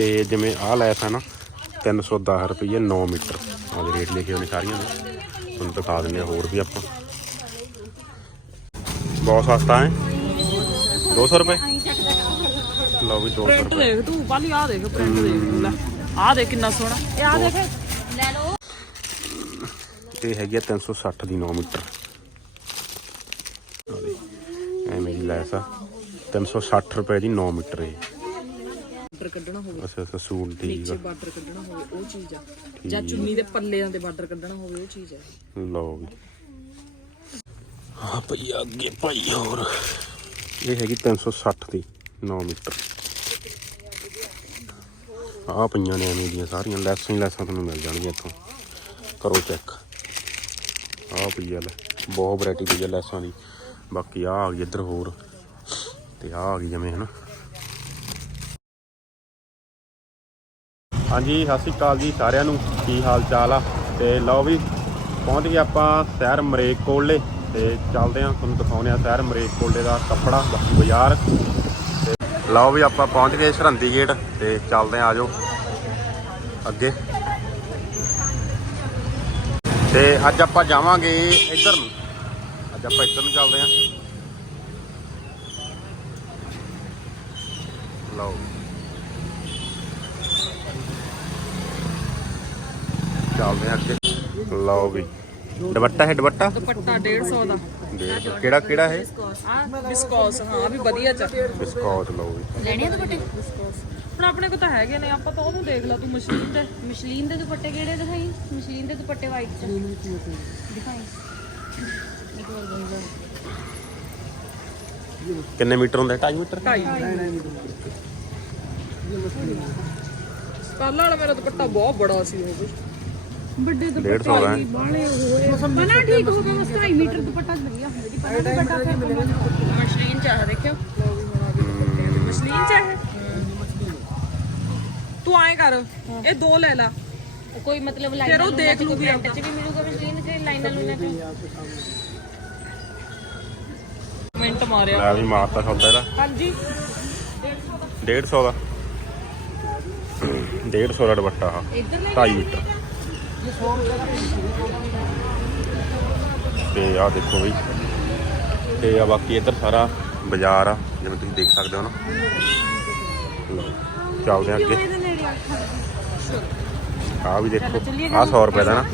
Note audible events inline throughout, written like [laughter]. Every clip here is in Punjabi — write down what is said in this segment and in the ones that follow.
ਤੇ ਜਿਵੇਂ ਆਹ ਲੈਸ ਹੈ ਨਾ 310 ਰੁਪਏ 9 ਮੀਟਰ। ਆਹ ਰੇਟ ਲਿਖੇ ਨੇ ਸਾਰੀਆਂ ਦੇ ਤੁਹਾਨੂੰ ਦਿਖਾ ਦਿੰਦੇ ਹੋਰ ਵੀ ਆਪਾਂ। ਬਹੁਤ ਸਸਤਾ ਹੈ। 200 ਰੁਪਏ? ਲਓ ਵੀ 200 ਪ੍ਰਿੰਟ ਰੁਪਏ। ਦੇਖ ਤੂੰ ਪਾਲੀ ਆ ਦੇਖ ਪ੍ਰਿੰਟ ਦੇਖ ਲੈ। ਆ ਦੇਖ ਕਿੰਨਾ ਸੋਹਣਾ। ਇਹ ਆ ਦੇਖ। ਲੈ ਲਓ। ਇਹ ਹੈਗੀ ਆ 360 ਦੀ 9 ਮੀਟਰ। ਐਵੇਂ ਦੀ ਲੈਸ ਆ। 360 ਰੁਪਏ ਦੀ 9 ਮੀਟਰ ਇਹ। ਬਾਰਡਰ ਕੱਢਣਾ ਹੋਵੇ। ਅੱਛਾ ਅੱਛਾ ਸੂਟ ਠੀਕ ਨੀਚੇ ਆ ਬਾਰਡਰ ਕੱਢਣਾ ਹੋਵੇ ਉਹ ਚੀਜ਼ ਆ। ਜਾਂ ਚੁੰਨੀ ਦੇ ਪੱਲਿਆਂ ਦੇ ਬਾਰਡਰ ਕੱਢਣਾ ਹੋਵੇ ਉਹ ਚੀਜ਼ ਆ। ਲਓ ਵੀ ਆ ਭਈ ਅੱਗੇ ਭਾਈ ਹੋਰ। ਇਹ ਹੈਗੀ 360 ਦੀ 9 ਮੀਟਰ। ਆ ਪਈਆਂ ਨੇ ਐਵੇਂ ਦੀਆਂ ਸਾਰੀਆਂ ਲੈਸਾਂ ਹੀ ਲੈਸਾਂ ਤੁਹਾਨੂੰ ਮਿਲ ਜਾਣਗੀਆਂ ਇੱਥੋਂ। ਕਰੋ ਚੈੱਕ ਆ ਪਈ ਆ ਲੈ ਬਹੁਤ ਵੈਰਾਈਟੀ ਪਈ ਆ ਲੈਸਾਂ ਦੀ। ਬਾਕੀ ਆ ਆ ਗਈ ਇੱਧਰ ਹੋਰ। ਤੇ ਆ ਆ ਗਈ ਜਿਵੇਂ ਹਨਾ? ਹਾਂਜੀ, ਸਤਿ ਸ਼੍ਰੀ ਅਕਾਲ ਜੀ ਸਾਰਿਆਂ ਨੂੰ। ਕੀ ਹਾਲ ਚਾਲ ਆ? ਤੇ ਲਓ ਵੀ, ਪਹੁੰਚ ਗਏ ਆਪਾਂ ਸ਼ਹਿਰ ਮਰੇਕ ਕੋਲੇ। ਤੇ ਚੱਲਦੇ ਆ, ਤੁਹਾਨੂੰ ਦਿਖਾਉਂਦੇ ਆ ਸ਼ਹਿਰ ਮਰੇਕ ਕੋਲੇ ਦਾ ਕੱਪੜਾ, ਬਾਕੀ ਬਾਜ਼ਾਰ। ਤੇ ਲਓ ਵੀ ਆਪਾਂ ਪਹੁੰਚ ਗਏ ਸਰਹੰਦੀ ਗੇਟ, ਤੇ ਚੱਲਦੇ ਆ ਆਜੋ ਅੱਗੇ। ਤੇ ਅੱਜ ਆਪਾਂ ਜਾਵਾਂਗੇ ਇੱਧਰ ਨੂੰ। ਅੱਜ ਆਪਾਂ ਇੱਧਰ ਨੂੰ ਚੱਲਦੇ ਆ। ਲਓ। ਚੱਲਦੇ ਆ ਅੱਗੇ। ਲਓ ਵੀ। ਦੁਪੱਟਾ ਹੈ ਦੁਪੱਟਾ? ਦੁਪੱਟਾ 150 ਦਾ। ਕਿਹੜਾ ਕਿਹੜਾ ਹੈ? ਆ ਬਿਸਕੋਸ ਹਾਂ ਵੀ ਵਧੀਆ ਚ ਬਿਸਕੌਟ ਲਓ ਵੀ। ਲੈਣੇ ਆ ਦੁਪੱਟੇ? ਹੁਣ ਆਪਣੇ ਕੋਲ ਤਾਂ ਹੈਗੇ ਨੇ ਆਪਾਂ ਤਾਂ ਉਹਨੂੰ ਦੇਖ ਲਾ ਤੂੰ ਮਸ਼ੀਨ ਤੇ। ਮਸ਼ਲੀਨ ਦੇ ਦੁਪੱਟੇ ਕਿਹੜੇ ਦਿਖਾਈ? ਮਸ਼ਲੀਨ ਦੇ ਦੁਪੱਟੇ ਵਾਈਟ ਚ। ਦਿਖਾਈ। ਇੱਕ ਹੋਰ ਬੰਦਾ ਕਿੰਨੇ ਮੀਟਰ ਹੁੰਦਾ? 2.5 ਮੀਟਰ? ਢਾਈ ਕੱਲ ਵਾਲਾ ਮੇਰਾ ਦੁਪੱਟਾ ਬਹੁਤ ਬੜਾ ਸੀ ਉਹ ਵੱਡੇ 150 ਦਾ ਹੈ ਬਾਲੇ ਹੋਏ ਬਣਾ ਠੀਕ ਹੋ ਗਿਆ ਬਸ 2.5 ਮੀਟਰ ਦੁਪੱਟਾ ਵਧੀਆ ਹੁੰਦਾ ਜੀ ਪਹਿਲਾਂ ਦੁਪੱਟਾ ਫਿਰ ਮਸ਼ਲੀਨ ਚ ਆ ਦੇਖਿਓ। ਮਸ਼ਲੀਨ ਚ ਹੈ? ਤੂੰ ਆਏ ਕਰ ਇਹ ਦੋ ਲੈ ਲਾ। ਕੋਈ ਮਤਲਬ ਲਾਈਨ ਫਿਰ ਉਹ ਦੇਖ ਲੂਗੀ ਚ ਵੀ ਮਿਲੂਗਾ ਮਸ਼ਲੀਨ ਚ ਲਾਈਨਾਂ ਲੂਨਾਂ ਚ? ਮਿੰਟ ਮਾਰਿਆ। ਲੈ ਵੀ ਮਾਰਤਾ ਸੌਦਾ ਇਹਦਾ। ਹਾਂਜੀ। 150 ਦਾ। 150 ਦਾ ਦੁਪੱਟਾ ਆ ਇੱਧਰ 2.5 ਮੀਟਰ। ਤੇ ਆ ਦੇਖੋ ਬਈ। ਤੇ ਆ ਬਾਕੀ ਇੱਧਰ ਸਾਰਾ ਬਾਜ਼ਾਰ ਆ, ਜਿਵੇਂ ਤੁਸੀਂ ਦੇਖ ਸਕਦੇ ਹੋ ਨਾ। ਚੱਲਦੇ ਆ ਅੱਗੇ। ਆ ਵੀ ਦੇਖੋ ਆ 100 ਰੁਪਏ ਦਾ ਨਾ।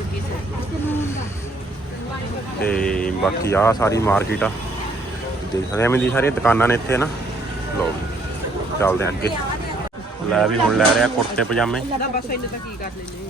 ਤੇ ਬਾਕੀ ਆ ਸਾਰੀ ਮਾਰਕੀਟ ਆ। ਦੇਖ ਸਕਦੇ ਆ ਐਵੇਂ ਸਾਰੀਆਂ ਦੁਕਾਨਾਂ ਨੇ ਇੱਥੇ ਨਾ। ਲਓ ਚੱਲਦੇ ਆ ਅੱਗੇ। ਲੈ ਵੀ ਹੁਣ ਲੈ ਰਿਹਾ ਕੁੜਤੇ, ਪਜਾਮੇ। ਬਸ ਇੰਨੇ ਤਾਂ ਕੀ ਕਰ ਲੈਨੇ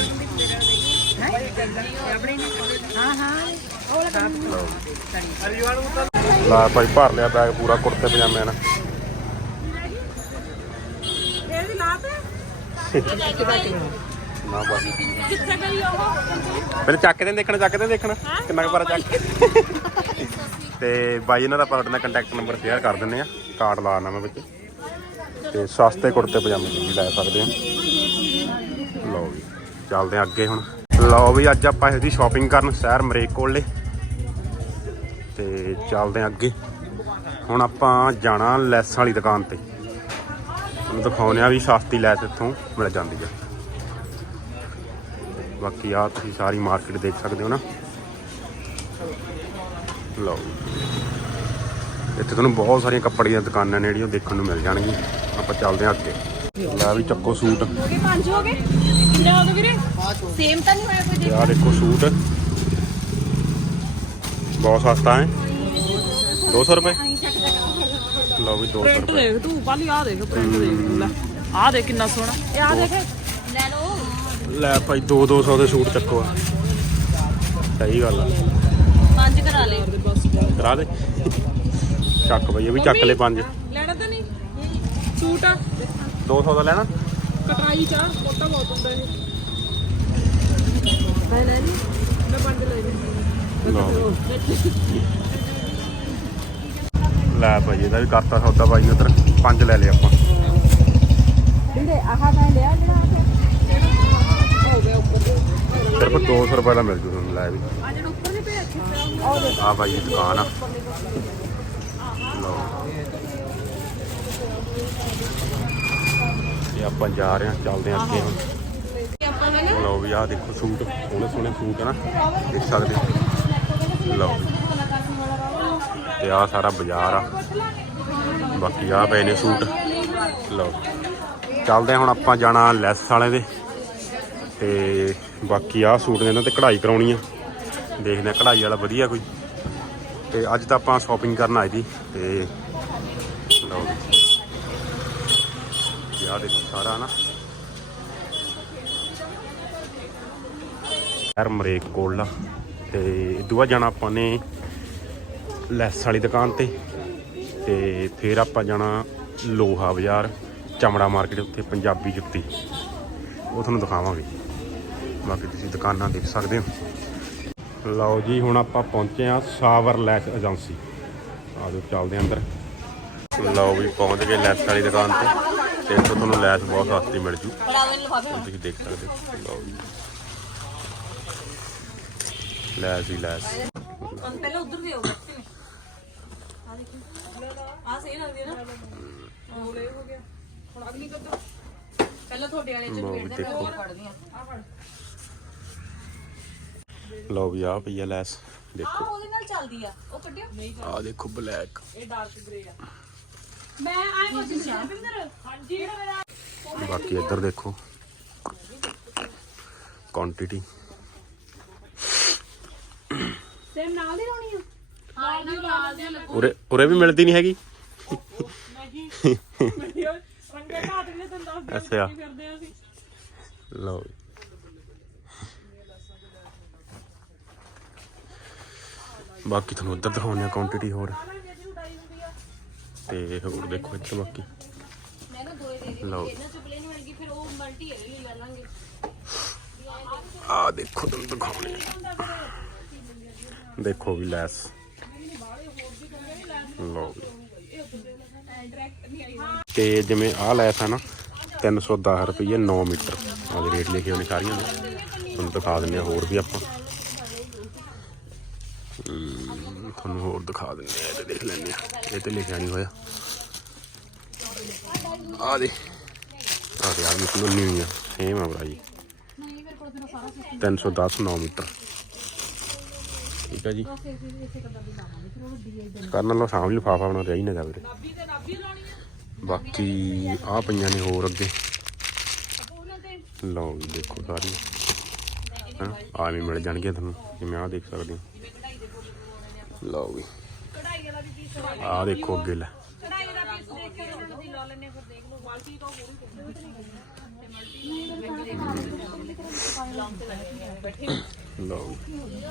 ਲਾ ਭਾਈ ਭਰ ਲਿਆ ਬੈਗ ਪੂਰਾ, ਕੁੜਤੇ ਪਜਾਮੇ ਨਾਲ। ਇਹ ਵੀ ਨਾ ਭਾਈ। ਕਿੱਥੇ ਗਈ ਉਹ ਪਹਿਲੇ ਚੱਕ ਕੇ ਦੇਖਣਾ, ਚੱਕ ਕੇ ਤੇ ਦੇਖਣਾ, ਕਿੰਨਾ ਕੁ ਪਰ ਚੱਕ ਤੇ ਬਾਈ, ਇਹਨਾਂ ਦਾ ਆਪਾਂ ਤੁਹਾਡੇ ਨਾਲ ਕੰਟੈਕਟ ਨੰਬਰ ਸ਼ੇਅਰ ਕਰ ਦਿੰਨੇ ਆ ਕਾਰਡ ਲਾ ਦੇਣਾ ਮੈਂ ਵਿੱਚ। ਤੇ ਸਸਤੇ ਕੁੜਤੇ ਪਜਾਮੇ ਤੁਸੀਂ ਲੈ ਸਕਦੇ ਹੋ। ਲਓ ਵੀ ਚੱਲਦੇ ਆ ਅੱਗੇ ਹੁਣ। ਲਓ ਵੀ ਅੱਜ ਆਪਾਂ ਇਹਦੀ ਸ਼ਾਪਿੰਗ ਕਰਨ ਸ਼ਹਿਰ ਮਰੇਕ ਕੋਲੇ ਤੇ ਚੱਲਦੇ ਆ ਅੱਗੇ। ਹੁਣ ਆਪਾਂ ਜਾਣਾ ਲੈਸ ਵਾਲੀ ਦੁਕਾਨ ਤੇ। ਤੁਹਾਨੂੰ ਦਿਖਾਉਂਦੇ ਆ ਵੀ ਸਸਤੀ ਲੈਸ ਇੱਥੋਂ ਮਿਲ ਜਾਂਦੀ ਆ। ਬਾਕੀ ਆ ਤੁਸੀਂ ਸਾਰੀ ਮਾਰਕੀਟ ਦੇਖ ਸਕਦੇ ਹੋ ਨਾ। ਲਓ ਇੱਥੇ ਤੁਹਾਨੂੰ ਬਹੁਤ ਸਾਰੀਆਂ ਕੱਪੜੇ ਦੀਆਂ ਦੁਕਾਨਾਂ ਨੇ ਜਿਹੜੀਆਂ ਦੇਖਣ ਨੂੰ ਮਿਲ ਜਾਣਗੀਆਂ। ਆਪਾਂ ਚੱਲਦੇ ਹਾਂ ਅੱਗੇ। ਲੈ ਵੀ ਚੱਕੋ ਸੂਟ। ਹੋ ਗਏ, ਪੰਜ ਹੋ ਗਏ? ਗਏ ਵੀਰੇ। ਸੇਮ ਤਾਂ ਨਹੀਂ ਹੋਇਆ ਕੋਈ ਤੇ ਆਹ ਦੇਖੋ ਸੂਟ। ਬਹੁਤ ਸਸਤਾ ਹੈ। 200 ਰੁਪਏ? ਲਓ ਵੀ 200 ਪ੍ਰਿੰਟ ਰੁਪਏ। ਦੇਖ ਤੂੰ ਪਾਲੀ ਆ ਦੇਖ ਪ੍ਰਿੰਟ ਦੇਖ। ਲੈ ਆ ਦੇਖ ਕਿੰਨਾ ਸੋਹਣਾ। ਇਹ ਆ ਦੇਖ। ਲੈ ਲਓ। ਲੈ ਭਾਈ 2 200 ਦੇ ਸੂਟ ਚੱਕੋ ਆ। ਸਹੀ ਗੱਲ ਆ। ਪੰਜ ਕਰਾ ਲੈ ਕਰਾ ਦੇ। ਚੱਕ ਬਈ ਇਹ ਵੀ ਚੱਕ ਲੈ ਪੰਜ। ਲੈਣਾ ਤਾਂ ਨਹੀਂ। ਸੂਟ ਆ। 200 ਦਾ ਲੈਣਾ? ਲੈ ਲਈ। ਭਾਈ ਇਹਦਾ ਵੀ ਕਰਤਾ ਸੌਦਾ ਭਾਈ ਉਧਰ ਪੰਜ ਲੈ ਲਏ ਆਪਾਂ। ਜਿਹੜੇ ਆਹ ਮੈਂ ਲਿਆ ਜਿਹੜਾ ਹੋ ਗਿਆ ਉੱਪਰ ਸਿਰਫ 200 ਰੁਪਏ ਦਾ ਮਿਲ ਜੂ ਤੁਹਾਨੂੰ ਲੈ ਵੀ। ਆ ਜਿਹੜਾ ਉੱਪਰ ਨਹੀਂ ਪਿਆ ਆ ਭਾਈ ਦੁਕਾਨ ਆ। ਇਹ ਆਪਾਂ ਜਾ ਰਹੇ ਹਾਂ ਚੱਲਦੇ ਹਾਂ ਅੱਗੇ ਹੁਣ। ਲਓ ਵੀ ਆਹ ਦੇਖੋ ਸੂਟ ਸੋਹਣੇ ਸੋਹਣੇ ਸੂਟ ਹੈ ਨਾ ਦੇਖ ਸਕਦੇ। ਲਓ। ਤੇ ਆਹ ਸਾਰਾ ਬਾਜ਼ਾਰ ਆ। ਬਾਕੀ ਆਹ ਪਏ ਨੇ ਸੂਟ। ਲਓ। ਚੱਲਦੇ ਹੁਣ ਆਪਾਂ ਜਾਣਾ ਲੈਸ ਵਾਲੇ ਦੇ। ਤੇ ਬਾਕੀ ਆਹ ਸੂਟ ਨੇ ਇਹਨਾਂ ਤੇ ਕਢਾਈ ਕਰਾਉਣੀ ਆ। ਦੇਖਦੇ ਆ ਕਢਾਈ ਵਾਲਾ ਵਧੀਆ ਕੋਈ। ਤੇ ਅੱਜ ਤਾਂ ਆਪਾਂ ਸ਼ਾਪਿੰਗ ਕਰਨ ਆਏ ਸੀ। ਤੇ ਲਓ ਜੀ ਦੇਖੋ ਸਾਰਾ ਨਾ। ਯਾਰ ਮਰੇਕ ਕੋਲਾ ਤੇ ਦੂਆ ਜਾਣਾ ਆਪਾਂ ਨੇ ਲੈਸ ਵਾਲੀ ਦੁਕਾਨ ਤੇ। ਤੇ ਫਿਰ ਆਪਾਂ ਜਾਣਾ ਲੋਹਾ ਬਾਜ਼ਾਰ, ਚਮੜਾ ਮਾਰਕੀਟ ਉੱਥੇ ਪੰਜਾਬੀ ਜੁੱਤੀ। ਉਹ ਤੁਹਾਨੂੰ ਦਿਖਾਵਾਂਗੇ। ਬਾਕੀ ਤੁਸੀਂ ਦੁਕਾਨਾਂ ਦੇਖ ਸਕਦੇ ਹੋ। ਲਓ ਜੀ, ਹੁਣ ਆਪਾਂ ਪਹੁੰਚੇ ਆ ਸਾਵਰ ਲੈਸ ਏਜੰਸੀ। ਆਜੋ ਚੱਲਦੇ ਅੰਦਰ। ਲਓ ਵੀ ਪਹੁੰਚ ਗਏ ਲੈਸ ਵਾਲੀ ਦੁਕਾਨ ਤੇ। ਤੇ ਇੱਥੋਂ ਤੁਹਾਨੂੰ ਲੈਸ ਬਹੁਤ ਸਸਤੀ ਮਿਲ ਜੂ। ਤੁਸੀਂ ਦੇਖ ਸਕਦੇ ਹੋ। ਲੈਸ ਹੀ ਲੈਸ। ਪਹਿਲਾਂ ਉਧਰ ਦੇ ਆਓ ਆ ਦੇਖੋ। ਆ ਸਹੀ ਲੱਗਦੀ ਹੈ ਨਾ। ਹੋਲੇ ਹੋ ਗਿਆ। ਹੁਣ ਅਗਲੀ ਕਦੋਂ ਪਹਿਲਾਂ ਤੁਹਾਡੇ ਵਾਲੇ ਚ ਲਓ ਵੀ ਵੇੜਦੇ ਮੈਂ ਦੇਖੋ। ਹੋਰ ਫੜਦੀ ਆ ਆ ਫੜ। ਲਓ ਵੀ ਆ ਪਈ ਆ ਲੈਸ। ਆ ਦੇਖੋ ਉਹਦੇ ਨਾਲ ਚੱਲਦੀ ਆ। ਉਹ ਕੱਢਿਓ। ਨਹੀਂ ਆ ਦੇਖੋ ਬਲੈਕ। ਇਹ ਡਾਰਕ ਗ੍ਰੇ ਆ। ਮੈਂ ਆਏ ਕੋਸ਼ਿਸ਼ ਕਰ ਬਿੰਦਰ ਹਾਂਜੀ। ਬਾਕੀ ਇੱਧਰ ਦੇਖੋ। ਕੁਆਂਟੀਟੀ ਸੇਮ ਨਾਲ ਦੀ ਲਾਉਣੀ ਆ? ਨਾਲ ਦੀ ਨਾਲ ਦੀ ਉਰੇ ਉਰੇ ਵੀ ਮਿਲਦੀ ਨਹੀਂ ਹੈਗੀ? ਨਹੀਂ। [laughs] ਵੀਡੀਓ ਰੰਗੇ ਘਾਟ ਵੀ ਤੁਹਾਨੂੰ ਦੱਸ ਦਿਓ ਅੱਛਾ। ਕੀ ਕਰਦੇ ਆ ਅਸੀਂ। ਲਓ ਜੀ। ਬਾਕੀ ਤੁਹਾਨੂੰ ਉੱਧਰ ਦਿਖਾਉਂਦੇ ਆ ਕੁਆਂਟੀਟੀ ਹੋਰ। ਤੇ ਹੋਰ ਦੇਖੋ ਇੱਥੇ ਬਾਕੀ। ਮੈਂ ਨਾ ਦੋਏ ਦੇ ਲਓ। ਇਹਨਾਂ ਚ ਪਲੇਨ ਬਣਗੀ ਫਿਰ ਉਹ ਮਲਟੀ ਇਹਦੇ ਲਈ ਲੈ ਲਾਂਗੇ। ਆ ਦੇਖੋ ਤੁਹਾਨੂੰ ਦਿਖਾਉਣੇ ਆ। ਦੇਖੋ ਵੀ ਲੈਸ। ਲਓ। ਵੀ। ਤੇ ਜਿਵੇਂ ਆਹ ਲੈਸ ਆ ਨਾ 310 ਰੁਪਏ 9 ਮੀਟਰ। ਆਹ ਰੇਟ ਲਿਖੇ ਹੋਏ ਨੇ ਸਾਰੀਆਂ ਦੇ। ਤੁਹਾਨੂੰ ਦਿਖਾ ਦਿੰਦੇ ਆ ਹੋਰ ਵੀ ਆਪਾਂ। ਹਮ, ਤੁਹਾਨੂੰ ਹੋਰ ਦਿਖਾ ਦਿੰਦੇ ਆ, ਇਹ ਤੇ ਦੇਖ ਲੈਂਦੇ ਆ। ਇਹ ਤੇ ਲਿਖਿਆ ਨਹੀਂ ਹੋਇਆ। ਆ ਦੇ ਆ ਦੇ ਆ ਵੀ ਕਾਨੂੰਨੀ ਹੋਈ ਆ ਸੇਮ ਆ ਭਰਾ ਜੀ 310 9 ਮੀਟਰ। ਠੀਕ ਹੈ ਜੀ। ਕਰਨ ਲੋ ਸਾਹਮਣੇ ਲਿਫਾਫਾ ਬਣਾ ਰਿਹਾ ਹੀ ਨਾ ਜਾਵੇ ਬਾਕੀ ਆ ਪਈਆਂ ਨੇ ਹੋਰ ਅੱਗੇ। ਲਓ ਜੀ, ਦੇਖੋ ਸਾਰੀ ਹਾਂ ਆ ਵੀ ਮਿਲ ਜਾਣਗੇ ਤੁਹਾਨੂੰ। ਜਿਵੇਂ ਆ ਦੇਖ ਸਕਦੇ ਹੋ। ਲਓ ਵੀ। ਆ ਦੇਖੋ ਅੱਗੇ ਲੈ। ਕਢਾਈ ਦਾ ਪੀਸ ਦੇਖ ਕੇ ਉਹਨਾਂ ਦੀ ਲਾ ਲੈਣੇ ਫਿਰ ਦੇਖ ਲਓ। ਕੁਆਲਿਟੀ ਤਾਂ ਲਓ ਜੀ।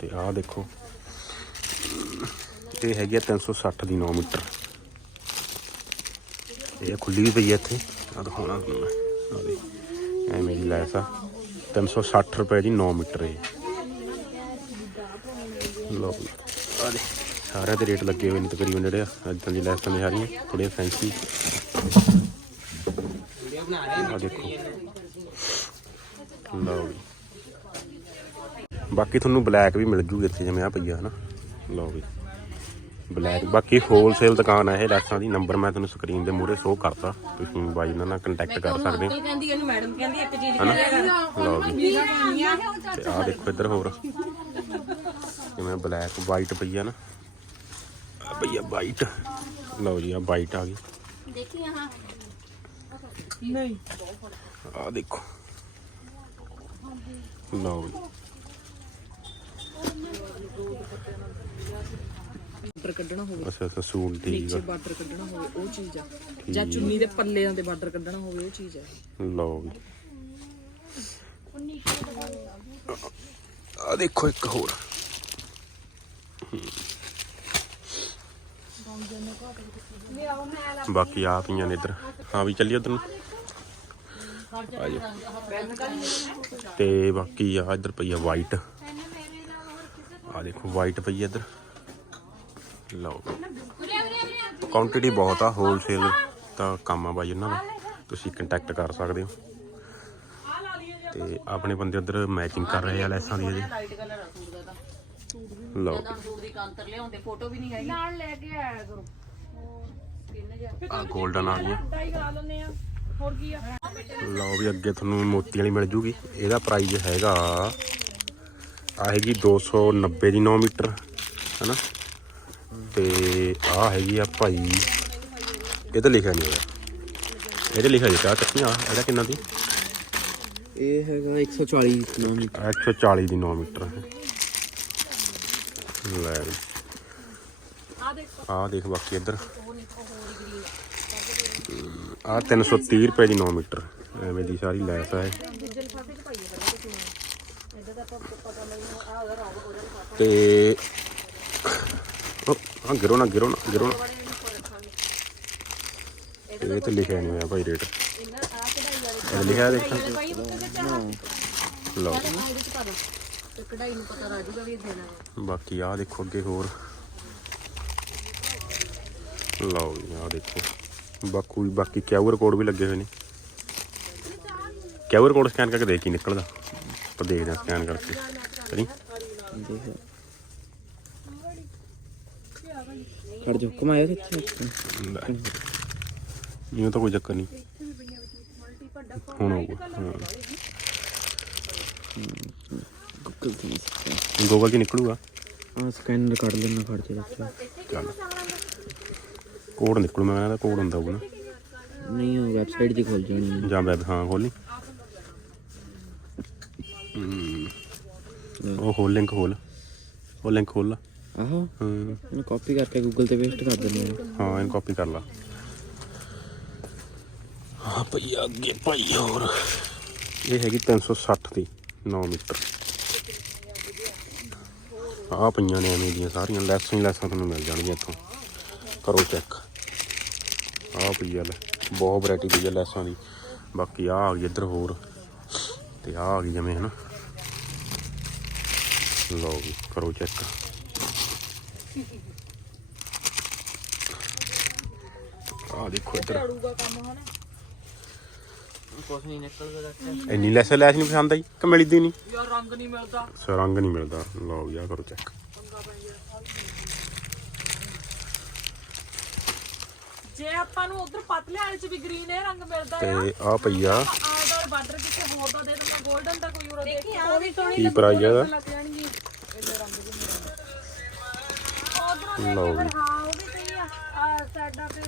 ਤੇ ਆ ਦੇਖੋ। ਇਹ ਹੈਗੀ ਆ 360 ਦੀ 9 ਮੀਟਰ। ਇਹ ਖੁੱਲੀ ਵੀ ਪਈ ਹੈ ਇੱਥੇ। ਆ ਦਿਖਾਉਣਾ ਤੁਹਾਨੂੰ ਮੈਂ। ਆ ਦੇ ਐ ਮੇਰੀ ਲੈਸ ਆ। 360 ਰੁਪਏ ਦੀ 9 ਮੀਟਰ ਇਹ। ਜੀ। ਆ ਦੇ ਸਾਰਿਆਂ ਦੇ ਰੇਟ ਲੱਗੇ ਹੋਏ ਨੇ ਤਕਰੀਬਨ ਜਿਹੜੇ ਇਦਾਂ ਦੀ ਲੈਸਾਂ ਨੇ ਸਾਰੀਆਂ ਥੋੜੀਆਂ ਫੈਂਸੀ ਆ ਦੇਖੋ। ਲਓ ਜੀ। ਬਾਕੀ ਤੁਹਾਨੂੰ ਬਲੈਕ ਵੀ ਮਿਲ ਜੂਗੀ ਇੱਥੇ ਜਿਵੇਂ ਆ ਪਈਆ ਹਨਾ? ਲਓ ਵੀ ਬਲੈਕ ਬਾਕੀ ਹੋਲਸੇਲ ਦੁਕਾਨ ਹੈ ਇਹ ਲੈਸਾਂ ਦੀ। ਨੰਬਰ ਮੈਂ ਤੁਹਾਨੂੰ ਸਕਰੀਨ ਦੇ ਮੂਹਰੇ ਸ਼ੋਅ ਕਰਤਾ। ਤੁਸੀਂ ਬਾਈ ਇਹਨਾਂ ਨਾਲ ਕੰਟੈਕਟ ਕਰ ਸਕਦੇ ਹੋ। ਕਹਿੰਦੀ ਇਹਨੂੰ ਮੈਡਮ ਕਹਿੰਦੀ ਇੱਕ ਚੀਜ਼ ਲਓ ਜੀ। ਤੇ ਆ ਦੇਖੋ ਇੱਧਰ ਹੋਰ। ਜਿਵੇਂ ਬਲੈਕ ਵਾਈਟ ਪਈ ਆ ਨਾ। ਆ ਪਈ ਆ ਵਾਈਟ ਲਓ ਜੀ ਆ ਵਾਈਟ ਆ ਗਈ। ਦੇਖੀ ਹਾਂ ਨਹੀਂ ਆ ਦੇਖੋ। ਲਓ ਜੀ। ਬਾਰਡਰ ਕੱਢਣਾ ਹੋਵੇ। ਅੱਛਾ ਅੱਛਾ ਸੂਟ ਠੀਕ ਨੀਚੇ ਆ ਬਾਰਡਰ ਕੱਢਣਾ ਹੋਵੇ ਉਹ ਚੀਜ਼ ਆ। ਜਾਂ ਚੁੰਨੀ ਦੇ ਪੱਲਿਆਂ ਤੇ ਬਾਰਡਰ ਕੱਢਣਾ ਹੋਵੇ ਉਹ ਚੀਜ਼ ਆ। ਲਓ ਵੀ ਆ ਦੇਖੋ ਇੱਕ ਹੋਰ। ਬਾਕੀ ਆ ਪਈਆਂ ਨੇ ਇੱਧਰ। ਹਾਂ ਵੀ ਚੱਲੀਏ ਉਧਰ ਨੂੰ। ਆ ਜਾਓ ਤੇ ਬਾਕੀ ਆ ਇੱਧਰ ਪਈ ਆ ਵਾਈਟ ਆ ਦੇਖੋ ਵਾਈਟ ਪਈ ਆ ਇੱਧਰ। ਲਓ। ਕੁਆਂਟੀਟੀ ਬਹੁਤ ਆ ਹੋਲਸੇਲ ਤਾਂ ਕੰਮ ਆ ਬਾਈ ਇਹਨਾਂ ਦਾ। ਤੁਸੀਂ ਕੰਟੈਕਟ ਕਰ ਸਕਦੇ ਹੋ। ਤੇ ਆਪਣੇ ਬੰਦੇ ਉਧਰ ਮੈਚਿੰਗ ਕਰ ਰਹੇ ਆ ਲੈਸਾਂ ਦੀ ਅਜੇ ਲਾਈਟ ਕਲਰ ਆ ਸੂਟ ਦਾ ਤਾਂ ਲਓ। ਤਾਂ ਸੂਟ ਦੀ ਕਾਂਤਰ ਲਿਆਉਂਦੇ ਫੋਟੋ ਵੀ ਨਹੀਂ ਹੈਗੀ। ਨਾਲ ਲੈ ਕੇ ਆਇਆ ਕਰੋ। ਕਿੰਨੇ ਜਾ ਆ 골ਡਨ ਆ ਗਈਆਂ ਡਾਈ ਕਰਾ ਲੈਂਦੇ ਆ। ਹੋਰ ਕੀ ਆ? ਲਓ ਵੀ ਅੱਗੇ ਤੁਹਾਨੂੰ ਮੋਤੀ ਵਾਲੀ ਮਿਲ ਜੂਗੀ। ਇਹਦਾ ਪ੍ਰਾਈਸ ਹੈਗਾ ਆ ਹੈਗੀ 290 ਦੀ 9 ਮੀਟਰ ਹੈਨਾ? ਤੇ ਆ ਹੈਗੀ ਆ ਭਾਈ ਇਹ ਤਾਂ ਲਿਖਿਆ ਨਹੀਂ ਹੋਇਆ। ਇਹਦੇ ਲਿਖਿਆ ਜੀ ਆ ਚੱਕੀਆਂ ਇਹਦਾ ਕਿੰਨਾ ਦੀ? ਇਹ ਹੈਗਾ 140 ਕਿਲੋਮੀਟਰ 140 ਦੀ 9 ਮੀਟਰ। ਲੈ ਵੀ। ਆਹ ਦੇਖ ਬਾਕੀ ਇੱਧਰ ਆ 330 ਰੁਪਏ ਦੀ 9 ਮੀਟਰ ਐਵੇਂ ਦੀ ਸਾਰੀ ਲੈਸ ਹੈ ਤੇ ਆ ਗਿਰੋ ਨਾ ਗਿਰੋ ਨਾ ਗਿਰੋ ਨਾ ਇਹ ਤੇ ਲਿਖਿਆ ਨਹੀਂ ਹੋਇਆ ਭਾਈ ਰੇਟ ਇਹ ਲਿਖਿਆ ਦੇਖਾਂ ਲਓ ਕਢਾਈ ਨੂੰ ਪਤਾ ਰਾਜੂਗਾ ਵੀ ਦੇਣਾ ਬਾਕੀ ਆਹ ਦੇਖੋ ਅੱਗੇ ਹੋਰ। ਲਓ ਜੀ ਆਹ ਦੇਖੋ। ਬਾਕੂ ਬਾਕੀ ਕਿਊਆਰ ਕੋਡ ਵੀ ਲੱਗੇ ਹੋਏ ਨੇ। ਕਿਊਆਰ ਕੋਡ ਸਕੈਨ ਕਰਕੇ ਦੇਖ ਕੀ ਨਿਕਲਦਾ। ਆਪਾਂ ਦੇਖਦੇ ਹਾਂ ਸਕੈਨ ਕਰਕੇ। ਕਰੀ ਦੇਖ ਖੜ ਜਾ ਕਮਾਇਆ ਲੈ। ਇਹ ਤਾਂ ਕੋਈ ਚੱਕਰ ਨਹੀਂ। ਹੁਣ ਹੋਊਗਾ ਗੂਗਲ ਤੇ ਨਹੀਂ ਗੂਗਲ 'ਚ ਨਿਕਲੂਗਾ? ਆ ਸਕੈਨਰ ਕੱਢ ਲੈਣਾ ਜਾ ਇੱਥੇ ਚੱਲ। ਕੋਡ ਨਿਕਲੂ ਮੈਂ ਕਹਿੰਦਾ ਕੋਡ ਹੁੰਦਾ ਹੋਊਗਾ ਨਾ। ਨਹੀਂ ਉਹ ਵੈਬਸਾਈਟ ਦੀ ਖੁੱਲ ਜਾਣੀ ਹੈ ਜਾਂ ਵੈਬ ਹਾਂ ਖੋਲੀ ਉਹ ਖੋਲ ਲਿੰਕ ਖੋਲ ਉਹ ਲਿੰਕ ਖੋਲ ਲਾ। ਆਹੋ। ਹਾਂ। ਇਹਨੂੰ ਕਾਪੀ ਕਰਕੇ ਗੂਗਲ ਤੇ ਪੇਸਟ ਕਰ ਦਿੰਦੇ ਆ। ਹਾਂ ਇਹਨੂੰ ਕਾਪੀ ਕਰ ਲਾ। ਹਾਂ ਭਈ ਅੱਗੇ ਭਾਈ ਹੋਰ। ਇਹ ਹੈਗੀ 360 ਦੀ 9 ਮੀਟਰ। ਆ ਪਈਆਂ ਨੇ ਐਵੇਂ ਦੀਆਂ ਸਾਰੀਆਂ। ਲੈਸਾਂ ਹੀ ਲੈਸਾਂ ਤੁਹਾਨੂੰ ਮਿਲ ਜਾਣਗੀਆਂ ਇੱਥੋਂ। ਕਰੋ ਚੈੱਕ ਆ ਪਈ ਆ ਲੈ। ਬਹੁਤ ਵੈਰਾਈਟੀ ਪਈ ਆ ਲੈਸਾਂ ਦੀ। ਬਾਕੀ ਆ ਆ ਗਈ ਇੱਧਰ ਹੋਰ। ਤੇ ਆ ਆ ਗਈ ਜਿਵੇਂ, ਹਨਾ। ਲਓ ਜੀ, ਕਰੋ ਚੈੱਕ ਆ ਦੇਖੋ ਇੱਧਰ। ਕੁਛ ਨਹੀਂ ਨਿਕਲਦਾ ਇੰਨੀ ਲੈਸ ਲੈਸ ਨਹੀਂ ਪਸੰਦ ਆਈ? ਕਿ ਮਿਲਦੀ ਨਹੀਂ? ਯਾਰ ਰੰਗ ਨਹੀਂ ਮਿਲਦਾ। ਸਰੰਗ ਨਹੀਂ ਮਿਲਦਾ। ਲਓ ਯਾ ਕਰੋ ਚੈੱਕ ਜੇ ਆਪਾਂ ਨੂੰ ਉਧਰ ਪਤਲੇ ਵਾਲੇ ਚ ਵੀ ਗ੍ਰੀਨ ਇਹ ਰੰਗ ਮਿਲਦਾ ਤੇ ਆ ਆ। ਪਈ ਆ ਆਦਰ ਬਾਰਡਰ ਕਿਤੇ ਹੋਰ ਦਾ ਦੇ ਦਿੰਦਾ 골ਡਨ ਦਾ ਕੋਈ ਹੋਰ ਦੇਖ ਉਹ ਵੀ ਸੋਹਣੀ ਕੀ ਪ੍ਰਾਈਸ ਆ ਇਹਦਾ? ਲੱਗ ਜਾਣਗੀ ਲਓ ਜੀ। ਹਾਂ ਉਹ ਵੀ ਸਹੀ ਆ। ਆ ਸਾਡਾ ਤੇ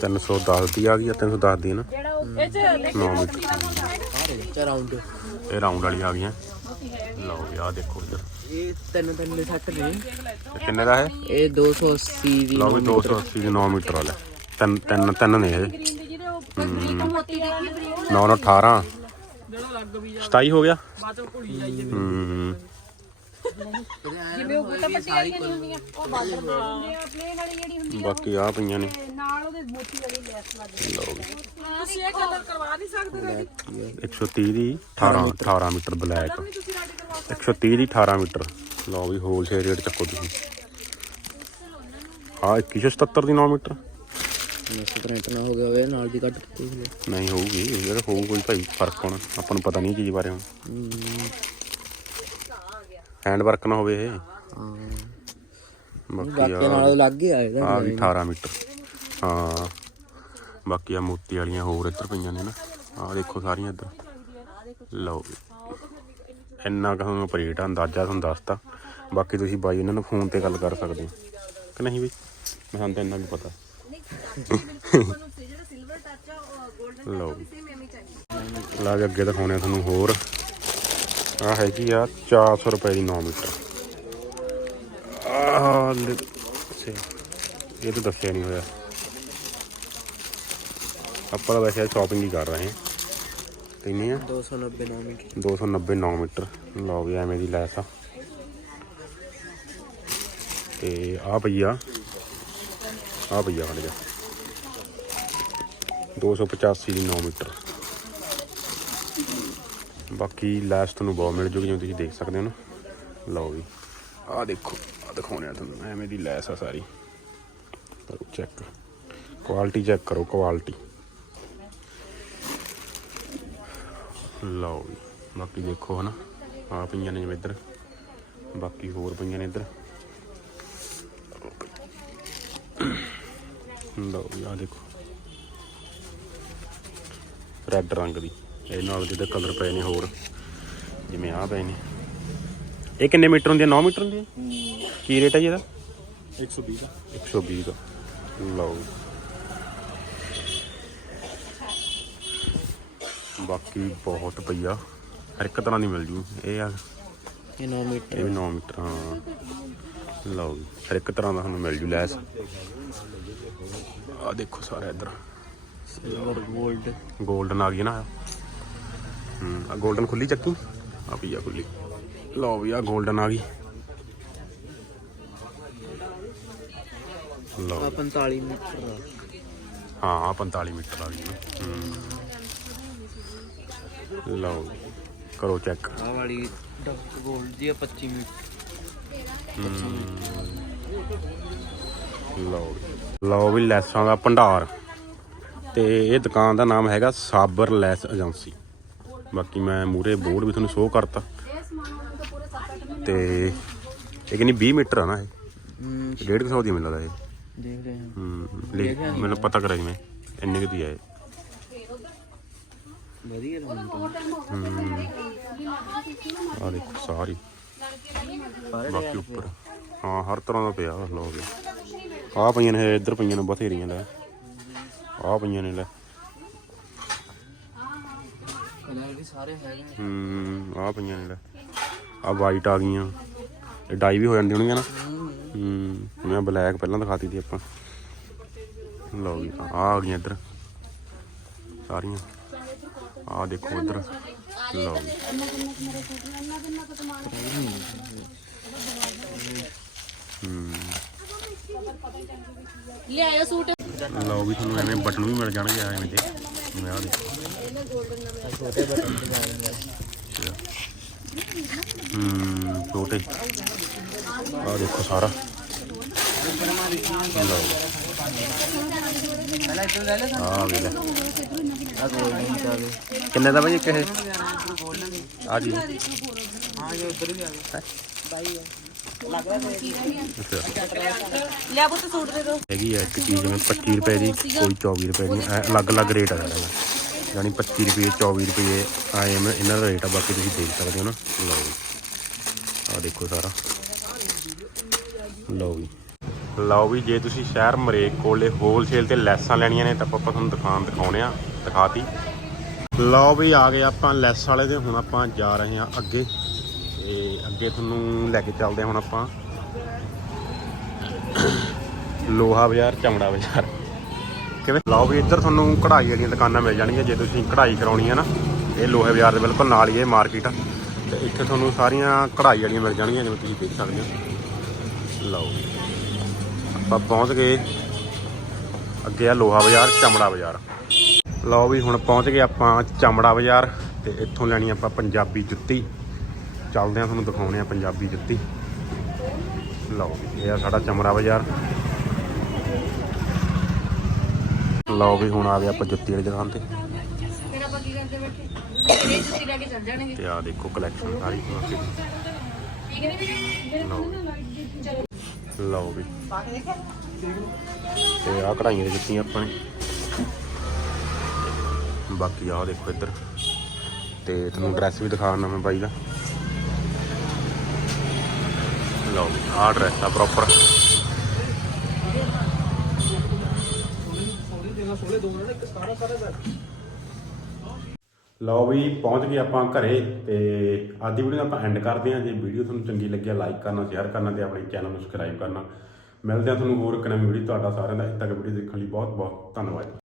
310 ਦੀ ਆ ਗਈ ਆ 310 ਦੀ ਨਾ। ਜਿਹੜਾ ਉਹ ਇਹ ਚ ਦੇਖੀ ਨੌ ਰਾਉਂਡ ਇਹ ਰਾਉਂਡ ਵਾਲੀ ਆ ਗਈਆਂ। ਲਓ ਜੀ ਆ ਦੇਖੋ ਇੱਧਰ। ਇਹ ਤਿੰਨ ਤਿੰਨ ਦੇ ਸੱਟ ਨੇ। ਇਹ ਕਿੰਨੇ ਦਾ ਹੈ? ਇਹ 280 ਦੀ ਲਓ ਵੀ 280 ਦੀ 9 ਮੀਟਰ ਵਾਲਾ। ਤਿੰਨ ਤਿੰਨ ਤਿੰਨ ਨੇ ਇਹ। ਬਰੀਕ 9 9 18 ਜਿਹੜਾ ਲੱਗ ਵੀ ਜਾ 27 ਹੋ ਗਿਆ? ਬਾਅਦ ਚ ਭੁੱਲੀ ਜਾਈਏ ਹੂੰ। ਜਿਵੇਂ ਉਹ ਗੁੱਟਾ ਪੱਟੀ ਵਾਲੀਆਂ ਨਹੀਂ ਹੁੰਦੀਆਂ ਉਹ ਬਾਰਡਰ ਦੇ ਹੁੰਦੇ ਆ ਪਲੇਨ ਵਾਲੀ ਜਿਹੜੀ ਹੁੰਦੀ ਬਾਕੀ ਆ ਪਈਆਂ ਨੇ। ਆ ਨਾਲ ਉਹਦੇ ਮੋਤੀ ਵਾਲੀ ਲੈਸ ਲੱਗ ਲਓ ਜੀ। ਤੁਸੀਂ ਇਹ ਕਲਰ ਕਰਵਾ ਨਹੀਂ ਸਕਦੇ ਰੈਡੀ। 130 ਦੀ 18 18 ਮੀਟਰ ਬਲੈਕ। ਨਹੀਂ ਤੁਸੀਂ ਰੈਡੀ ਕਰਵਾ 130 ਦੀ 18 ਮੀਟਰ। ਲਓ ਵੀ ਹੋਲਸੇਲ ਰੇਟ ਚੱਕੋ ਤੁਸੀਂ। ਆ 2177 ਦੀ 9 ਮੀਟਰ। ਨਸ ਪ੍ਰਿੰਟ ਨਾ ਹੋ ਗਿਆ ਹੋਵੇ ਨਾਲ ਦੀ ਕੱਢ ਕੇ ਦੇਖ ਲਓ ਨਹੀਂ ਹੋਊਗੀ ਇਹ ਤਾਂ ਹੋਊ ਕੋਈ ਭਾਈ ਫ਼ਰਕ ਹੋਣਾ ਆਪਾਂ ਨੂੰ ਪਤਾ ਨਹੀਂ ਚੀਜ਼ ਬਾਰੇ ਹੁਣ। ਹੈਂਡ ਵਰਕ ਨਾ ਹੋਵੇ ਇਹ। ਬਾਕੀ ਨਾਲ ਲੱਗ ਗਿਆ ਇਹਦਾ ਆ ਵੀ 18 ਮੀਟਰ। ਹਾਂ। ਬਾਕੀ ਆ ਮੋਤੀ ਵਾਲੀਆਂ ਹੋਰ ਇੱਧਰ ਪਈਆਂ ਨੇ ਨਾ। ਆ ਦੇਖੋ ਸਾਰੀਆਂ ਇੱਧਰ। ਲਓ ਵੀ। ਇੰਨਾ ਕੁ ਤੁਹਾਨੂੰ ਰੇਟ ਆ ਅੰਦਾਜ਼ਾ ਤੁਹਾਨੂੰ ਦੱਸਤਾ। ਬਾਕੀ ਤੁਸੀਂ ਬਾਈ ਉਹਨਾਂ ਨਾਲ ਫੋਨ ਤੇ ਗੱਲ ਕਰ ਸਕਦੇ ਹੋ। ਕਿ ਨਹੀਂ ਬਈ ਮੈਂ ਤਾਂ ਇੰਨਾ [laughs] ਵੀ ਪਤਾ। ਲਓ ਵੀ। ਲਾ ਕੇ ਅੱਗੇ ਦਿਖਾਉਣੇ ਆ ਤੁਹਾਨੂੰ ਹੋਰ। ਆ ਹੈਗੀ ਆ 400 ਰੁਪਏ ਦੀ 9 ਮੀਟਰ। ਇਹ ਤਾਂ ਦੱਸਿਆ ਨਹੀਂ ਹੋਇਆ। ਆਪਾਂ ਵੈਸੇ ਸ਼ਾਪਿੰਗ ਹੀ ਕਰ ਰਹੇ ਹਾਂ। ਕਿੰਨੀ ਆ? 290 ਮੀਟਰ। 290 9 ਮੀਟਰ। ਲਓ ਵੀ ਐਵੇਂ ਦੀ ਲੈਸ ਆ। ਤੇ ਆ ਪਈ ਆ ਆ ਪਈ ਆ ਖੜ ਜਾ 285 ਦੀ 9 ਮੀਟਰ। ਬਾਕੀ ਲੈਸ ਤੁਹਾਨੂੰ ਬਹੁਤ ਮਿਲ ਜੂਗੀ ਜਿਵੇਂ ਤੁਸੀਂ ਦੇਖ ਸਕਦੇ ਹੋ ਨਾ। ਲਓ ਵੀ। ਆਹ ਦੇਖੋ ਆਹ ਦਿਖਾਉਣੇ ਆ ਤੁਹਾਨੂੰ। ਐਵੇਂ ਦੀ ਲੈਸ ਆ ਸਾਰੀ। ਕਰੋ ਚੈੱਕ ਕੁਆਲਿਟੀ ਚੈੱਕ ਕਰੋ ਕੁਆਲਿਟੀ ਲਓ ਵੀ। ਬਾਕੀ ਦੇਖੋ ਹਨਾ ਆ ਪਈਆਂ ਨੇ ਜਿਵੇਂ ਇੱਧਰ। ਬਾਕੀ ਹੋਰ ਪਈਆਂ ਨੇ ਇੱਧਰ। ਲਓ ਵੀ ਆ ਦੇਖੋ। ਰੈੱਡ ਰੰਗ ਦੀ। ਇਹ ਨਾਲ ਜਿਹਦੇ ਕਲਰ ਪਏ ਨੇ ਹੋਰ ਜਿਵੇਂ ਆ ਪਏ ਨੇ। ਇਹ ਕਿੰਨੇ ਮੀਟਰ ਹੁੰਦੀ ਹੈ 9 ਮੀਟਰ ਹੁੰਦੀ ਹੈ ਕੀ ਰੇਟ ਹੈ ਜੀ ਇਹਦਾ? 120 ਦਾ। 120 ਦਾ। ਲਓ ਬਾਕੀ ਬਹੁਤ ਪਈਆ। ਹਰ ਇੱਕ ਤਰ੍ਹਾਂ ਦੀ ਮਿਲ ਜੂ। ਇਹ ਆ। ਇਹ 9 ਮੀਟਰ। ਇਹ ਵੀ 9 ਮੀਟਰ ਹਾਂ। ਲਓ ਜੀ। ਹਰ ਇੱਕ ਤਰ੍ਹਾਂ ਦਾ ਤੁਹਾਨੂੰ ਮਿਲ ਜੂ ਲੈਸ। ਆ ਦੇਖੋ ਸਾਰਾ ਇੱਧਰ। ਸਿਲਵਰ 골ਡ 골ਡਨ ਆ ਗਈ ਨਾ ਹੂੰ ਆ ਖੁੱਲੀ ਚੱਕੀ? ਆ ਪਈ ਖੁੱਲੀ। ਲਓ ਵੀ ਆ 골ਡਨ ਆ ਗਈ। ਲਓ 45 ਮੀਟਰ ਹਾਂ ਆ 45 ਮੀਟਰ ਆ ਗਈ ਨਾ। ਹੂੰ। ਲਓ ਕਰੋ ਚੈੱਕ ਆ ਵਾਲੀ ਡਕ 골ਡ ਦੀ ਆ 25 ਮੀਟਰ। ਲਓ ਲਓ ਵੀ ਲੈਸਾਂ ਦਾ ਭੰਡਾਰ। ਤੇ ਇਹ ਦੁਕਾਨ ਦਾ ਨਾਮ ਹੈਗਾ ਸਾਬਰ ਲੈਸ ਏਜੰਸੀ। ਬਾਕੀ ਮੈਂ ਮੂਰੇ ਬੋਰਡ ਵੀ ਤੁਹਾਨੂੰ ਸ਼ੋਅ ਕਰਤਾ। ਤੇ ਇਹ ਕਿੰਨੀ 20 ਮੀਟਰ ਆ ਨਾ ਇਹ? ਹੂੰ। 150 ਦੀ ਮਿਲਦਾ ਇਹ। ਦੇਖ ਰਹੇ ਹਾਂ। ਹੂੰ ਲੈ ਮੈਨੂੰ ਪਤਾ ਕਰਾਂ ਜੀ ਮੈਂ ਇੰਨੇ ਕੁ ਦੀ ਆ ਇਹ। ਵਧੀਆ ਲੱਗਦਾ। ਆ। ਦੇਖੋ ਸਾਰੀ। ਬਾਕੀ ਉੱਪਰ। ਹਾਂ ਹਰ ਤਰ੍ਹਾਂ ਦਾ ਪਿਆ ਵੀ ਆ ਪਈਆਂ ਨੇ ਇੱਧਰ ਪਈਆਂ ਨੇ ਬਥੇਰੀਆਂ ਲੈ। ਆ ਪਈਆਂ ਨੇ ਲੈ। ਸਾਰੇ ਹੈਗੇ ਹੂੰ ਆ ਪਈਆਂ ਨੇ ਲੈ। ਆ ਵਾਈਟ ਆ ਗਈਆਂ। ਇਹ ਡਾਈ ਵੀ ਹੋ ਜਾਂਦੀ ਹੋਣਗੀਆਂ ਨਾ। ਹੂੰ ਮੈਂ ਬਲੈਕ ਪਹਿਲਾਂ ਦਿਖਾਤੀ ਸੀ ਆਪਾਂ। ਲਓ ਜੀ ਆ ਆ ਗਈਆਂ ਇੱਧਰ। ਸਾਰੀਆਂ। ਆ ਦੇਖੋ ਇੱਧਰ। ਲਓ ਜੀ। ਲਿਆਇਓ ਸੂਟ ਲਓ ਵੀ ਤੁਹਾਨੂੰ ਐਵੇਂ ਬਟਨ ਵੀ ਮਿਲ ਜਾਣਗੇ ਐਵੇਂ ਦੇ। ਜਿਵੇਂ ਆਹ ਦੇਖੋ। ਛੋਟੇ ਬਟਨ ਤੇ ਜਾ ਰਹੇ ਹੂੰ ਛੋਟੇ ਆ ਦੇਖੋ ਸਾਰਾ ਲਓ ਪਹਿਲਾਂ ਇੱਧਰ ਲੈ ਲੈ ਆ ਵੀ ਲੈ ਆ 골ਡਨ ਚਾਵੇ ਕਿੰਨੇ ਦਾ ਭਾਈ ਇੱਕ ਇਹ ਆ ਜੀ ਹਾਂ ਇਹ ਉੱਧਰ ਵੀ ਆ ਗਿਆ ਅੱਛਾ ਲਿਆ ਪੁੱਤ ਸੂਟ ਦੇ ਦੋ। ਹੈਗੀ ਆ ਇੱਕ ਚੀਜ਼ ਜਿਵੇਂ 25 ਰੁਪਏ ਦੀ ਕੋਈ 24 ਰੁਪਏ ਦੀ ਅਲੱਗ-ਅਲੱਗ ਰੇਟ ਆ। ਦਾ ਯਾਨੀ 25 ਰੁਪਏ 24 ਰੁਪਏ ਆਏ ਇਹਨਾਂ ਦਾ ਰੇਟ ਆ, ਬਾਕੀ ਤੁਸੀਂ ਦੇਖ ਸਕਦੇ ਹੋ ਨਾ। ਲਓ ਜੀ। ਆ ਦੇਖੋ ਸਾਰਾ। ਲਓ ਵੀ ਲਓ ਵੀ, ਜੇ ਤੁਸੀਂ ਸ਼ਹਿਰ ਮਰੇਕ ਕੋਲੇ ਹੋਲਸੇਲ ਤੇ ਲੈਸਾਂ ਲੈਣੀਆਂ ਨੇ, ਤਾਂ ਆਪਾਂ ਤੁਹਾਨੂੰ ਦੁਕਾਨ ਦਿਖਾਉਣੇ ਆ। ਦਿਖਾਤੀ। ਲਓ ਵੀ, ਆ ਗਏ ਆਪਾਂ ਲੈਸ ਵਾਲੇ ਦੇ ਹੁਣ ਆਪਾਂ ਜਾ ਰਹੇ ਹਾਂ ਅੱਗੇ। ਤੇ ਅੱਗੇ ਤੁਹਾਨੂੰ ਲੈ ਕੇ ਚੱਲਦੇ ਹਾਂ ਹੁਣ ਆਪਾਂ। ਲੋਹਾ ਬਾਜ਼ਾਰ, ਚਮੜਾ ਬਾਜ਼ਾਰ। ਕਿਵੇਂ ਲਓ ਵੀ ਇੱਧਰ ਤੁਹਾਨੂੰ ਕਢਾਈ ਵਾਲੀਆਂ ਦੁਕਾਨਾਂ ਮਿਲ ਜਾਣਗੀਆਂ ਜੇ ਤੁਸੀਂ ਕਢਾਈ ਕਰਾਉਣੀ ਹੈ ਨਾ। ਇਹ ਲੋਹੇ ਬਾਜ਼ਾਰ ਦੇ ਬਿਲਕੁਲ ਨਾਲ ਹੀ ਇਹ ਮਾਰਕੀਟ ਆ। ਤੇ ਇੱਥੇ ਤੁਹਾਨੂੰ ਸਾਰੀਆਂ ਕਢਾਈ ਵਾਲੀਆਂ ਮਿਲ ਜਾਣਗੀਆਂ ਜਿਵੇਂ ਤੁਸੀਂ ਦੇਖ ਸਕਦੇ ਹੋ। ਲਓ ਵੀ। ਆਪਾਂ ਪਹੁੰਚ ਗਏ। ਅੱਗੇ ਆ ਲੋਹਾ ਬਾਜ਼ਾਰ ਚਮੜਾ ਬਾਜ਼ਾਰ। ਲਓ ਵੀ ਹੁਣ ਪਹੁੰਚ ਗਏ ਆਪਾਂ ਚਮੜਾ ਬਾਜ਼ਾਰ ਤੇ ਇੱਥੋਂ ਲੈਣੀ ਆਪਾਂ ਪੰਜਾਬੀ ਜੁੱਤੀ। ਚੱਲਦੇ ਆ ਤੁਹਾਨੂੰ ਦਿਖਾਉਣੇ ਆ ਪੰਜਾਬੀ ਜੁੱਤੀ। ਲਓ ਵੀ, ਇਹ ਆ ਸਾਡਾ ਚਮੜਾ ਬਾਜ਼ਾਰ। ਲਓ ਵੀ ਹੁਣ ਆ ਗਏ ਆਪਾਂ ਜੁੱਤੀ ਵਾਲੀ ਦੁਕਾਨ ਤੇ। ਫਿਰ ਆਪਾਂ ਕੀ ਕਰਦੇ ਬੈਠੇ? ਇਹ ਜੁੱਤੀ ਲੈ ਕੇ ਚੱਲ ਜਾਣਗੇ। ਤੇ ਆ ਦੇਖੋ ਕਲੈਕਸ਼ਨ ਸਾਰੀ। ਮਾਰਕੀਟ ਠੀਕ ਹੈ ਵੀਰੇ? ਲਓ। ਲਓ ਵੀ। ਤੇ ਆ ਕਢਾਈਆਂ ਦੀ ਜੁੱਤੀਆਂ ਆਪਾਂ ਨੇ। ਬਾਕੀ ਆ ਦੇਖੋ ਇੱਧਰ। ਤੇ ਤੁਹਾਨੂੰ ਡਰੈਸ ਵੀ ਦਿਖਾਉਣਾ ਮੈਂ ਬਾਈ ਦਾ। ਲਓ ਆਹ ਡਰੈਸ ਆ ਪ੍ਰੋਪਰ ਲਓ ਵੀ ਪਹੁੰਚ ਗਏ ਆਪਾਂ ਘਰੇ ਤੇ ਅੱਜ ਦੀ ਵੀਡੀਓ ਆਪਾਂ ਐਂਡ ਕਰਦੇ ਹਾਂ। ਜੇ ਵੀਡੀਓ ਤੁਹਾਨੂੰ ਚੰਗੀ ਲੱਗਿਆ ਲਾਈਕ ਕਰਨਾ ਸ਼ੇਅਰ ਕਰਨਾ ਤੇ ਆਪਣੇ ਚੈਨਲ ਨੂੰ ਸਬਸਕ੍ਰਾਈਬ ਕਰਨਾ। ਮਿਲਦੇ ਹਾਂ ਤੁਹਾਨੂੰ ਹੋਰ ਇੱਕ ਨਵੀਂ ਵੀਡੀਓ ਤੁਹਾਡਾ ਸਾਰਿਆਂ ਦਾ। ਇੱਥੇ ਤੱਕ ਵੀਡੀਓ ਦੇਖਣ ਲਈ ਬਹੁਤ ਬਹੁਤ ਧੰਨਵਾਦ।